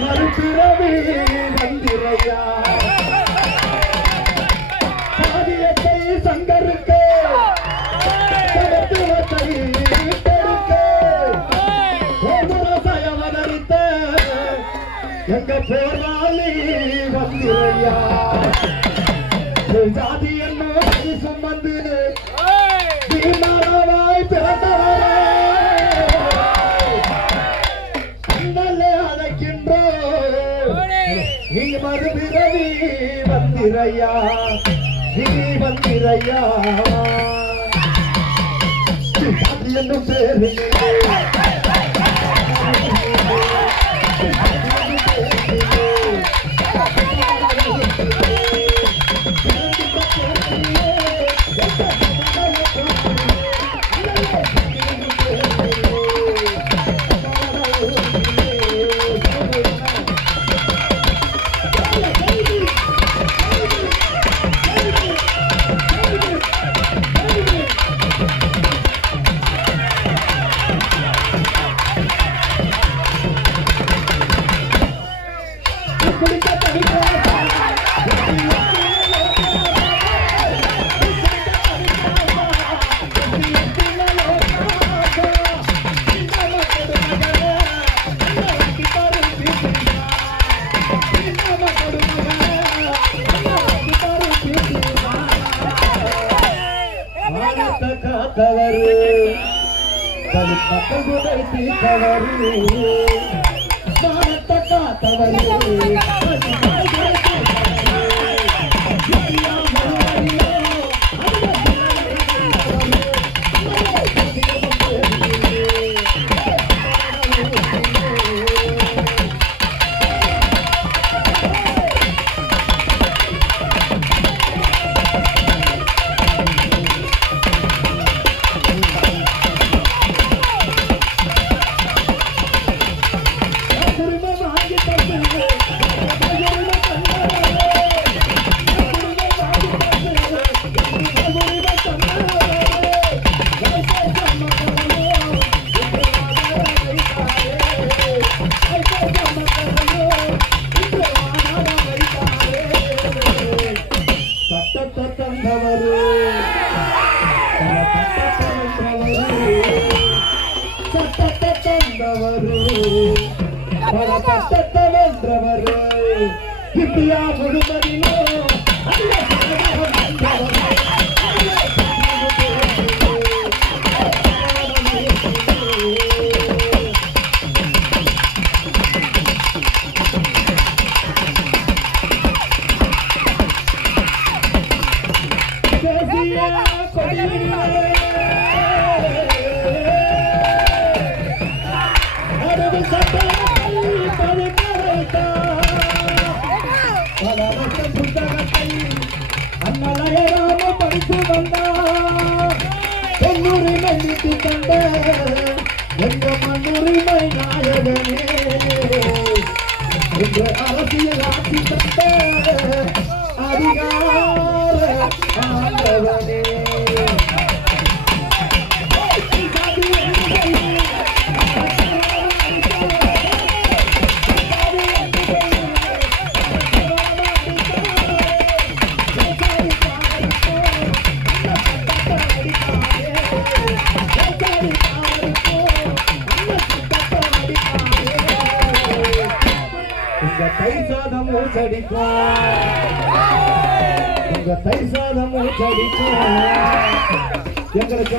மறுபிறவி வந்திரையா சாதியத்தை சங்கருக்கு சமத்துவத்தை கொடுக்க அவதரித்த எங்க போராளி வந்திரையா ஜாதி என்ன சுமந்து தீமாராவாய் பிறந்தவரே அண்ணலே அழைக்கின்றோ நீ மறுபிறவி வந்திரையா நீ வந்திரையா ஜாதி என்னும் பேரு காத்தவரு பகுதை தீர்த்தவரு மானத்தை காத்தவரு இந்தியா முழுவதிலோ அண்ணலையராம படித்து வந்தார் பொன்னுரிமை நீட்டி தந்த எங்க மண்ணுரிமை நாயகனே என்ற அரசியல் ஆட்சி தந்த அதிகார ஆண்டவனே தைசாதம் மூச்சடிக்கும் எங்களுக்கு